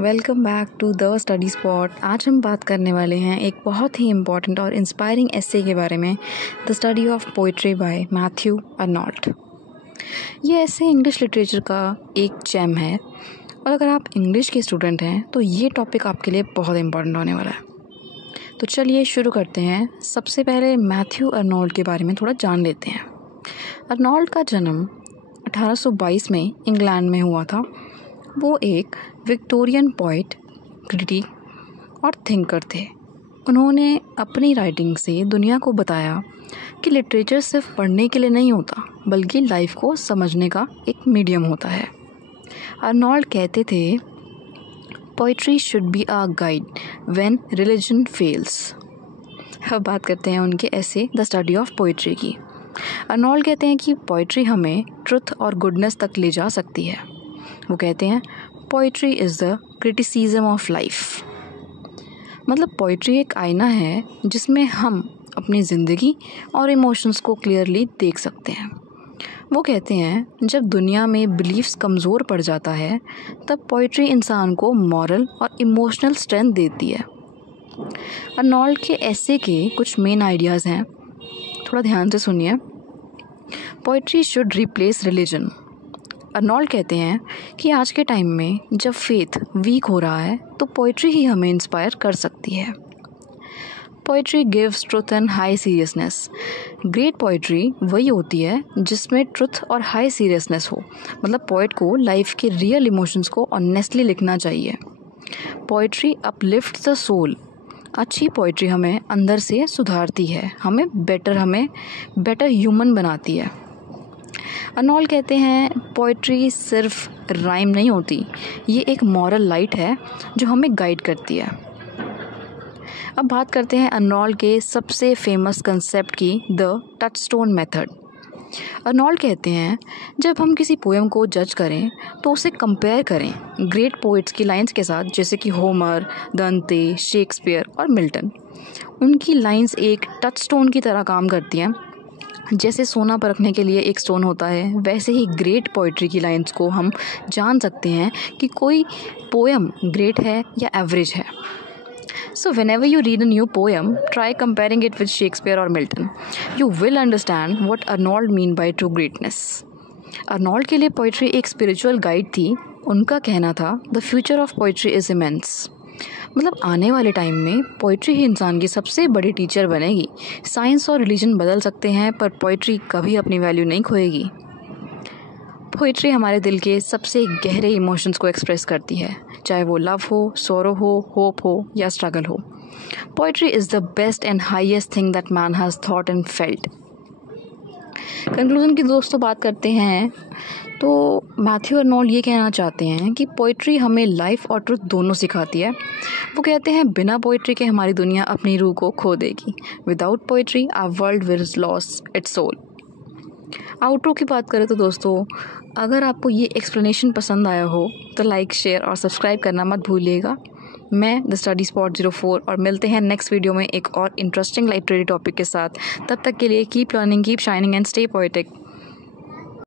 Welcome back to the study spot. आज हम बात करने वाले हैं एक बहुत ही इम्पॉर्टेंट और इंस्पायरिंग एसे के बारे में, the study of poetry bye Matthew Arnault. ये एसे इंग्लिश लिटरेचर का एक जेम है और अगर आप इंग्लिश के स्टूडेंट हैं तो ये टॉपिक आपके लिए बहुत इम्पॉर्टेंट होने वाला है। तो चलिए शुरू करते हैं। सबसे पहले मैथ्यू अर्नोल्ट के बारे में थोड़ा जान लेते हैं। अर्नोल्ट का जन्म 1822 में इंग्लैंड में हुआ था। वो एक विक्टोरियन पोइट, क्रिटिक और थिंकर थे। उन्होंने अपनी राइटिंग से दुनिया को बताया कि लिटरेचर सिर्फ पढ़ने के लिए नहीं होता बल्कि लाइफ को समझने का एक मीडियम होता है। अर्नोल्ट कहते थे, poetry should be a guide when religion fails. अब बात करते हैं उनके ऐसे द स्टडी ऑफ पोइट्री की। अर्नोल्ट कहते हैं कि पोइट्री हमें ट्रुथ और गुडनेस तक ले जा सकती है। वो कहते हैं, poetry is the criticism of life. मतलब पोइट्री एक आईना है जिसमें हम अपनी ज़िंदगी और इमोशंस को क्लियरली देख सकते हैं। वो कहते हैं, जब दुनिया में बिलीफ्स कमज़ोर पड़ जाता है तब पोइट्री इंसान को मॉरल और इमोशनल स्ट्रेंथ देती है। अर्नोल्ट के ऐसे के कुछ मेन आइडियाज़ हैं, थोड़ा ध्यान से सुनिए। Poetry should replace religion. Arnault कहते हैं कि आज के टाइम में जब फेथ वीक हो रहा है तो पोइट्री ही हमें इंस्पायर कर सकती है। Poetry gives truth and high seriousness. Great poetry वही होती है जिसमें ट्रुथ और हाई सीरियसनेस हो। मतलब पोइट को लाइफ के रियल इमोशंस को ऑनेस्टली लिखना चाहिए। Poetry uplifts the soul. अच्छी पोइट्री हमें अंदर से सुधारती है, हमें बेटर ह्यूमन बनाती है। अर्नोल्ट कहते हैं, पोइट्री सिर्फ राइम नहीं होती, ये एक मॉरल लाइट है जो हमें गाइड करती है। अब बात करते हैं अर्नोल्ट के सबसे फेमस कंसेप्ट की, द टचस्टोन मेथड। अर्नोल्ट कहते हैं, जब हम किसी पोएम को जज करें तो उसे कंपेयर करें ग्रेट पोइट्स की लाइंस के साथ, जैसे कि होमर, दंते, शेक्सपियर और मिल्टन। उनकी लाइंस एक टचस्टोन की तरह काम करती हैं। जैसे सोना परखने के लिए एक स्टोन होता है, वैसे ही ग्रेट पोइट्री की लाइंस को हम जान सकते हैं कि कोई पोएम ग्रेट है या एवरेज है। So whenever you read a new poem, try comparing it with Shakespeare or Milton. You will understand what Arnold mean by true greatness. Arnault के लिए पोइट्री एक स्पिरिचुअल गाइड थी। उनका कहना था, the future of poetry is immense. मतलब आने वाले टाइम में पोइट्री ही इंसान की सबसे बड़ी टीचर बनेगी। साइंस और रिलीजन बदल सकते हैं पर पोइट्री कभी अपनी वैल्यू नहीं खोएगी। पोइट्री हमारे दिल के सबसे गहरे इमोशंस को एक्सप्रेस करती है, चाहे वो लव हो, सोरो हो, होप हो या स्ट्रगल हो। Poetry is the best and highest thing that man has thought and felt. Conclusion की दोस्तों बात करते हैं तो मैथ्यू अर्नोल्ट ये कहना चाहते हैं कि पोइट्री हमें लाइफ और ट्रुथ दोनों सिखाती है। वो कहते हैं, बिना पोइट्री के हमारी दुनिया अपनी रूह को खो देगी। Without poetry our world will loss its soul. Outro की बात करें तो दोस्तों, अगर आपको ये एक्सप्लेनेशन पसंद आया हो तो लाइक, शेयर और सब्सक्राइब करना मत भूलिएगा। मैं द स्टडी स्पॉट 04 और मिलते हैं नेक्स्ट वीडियो में एक और इंटरेस्टिंग लाइब्रेरी टॉपिक के साथ। तब तक के लिए keep learning, keep shining and stay poetic.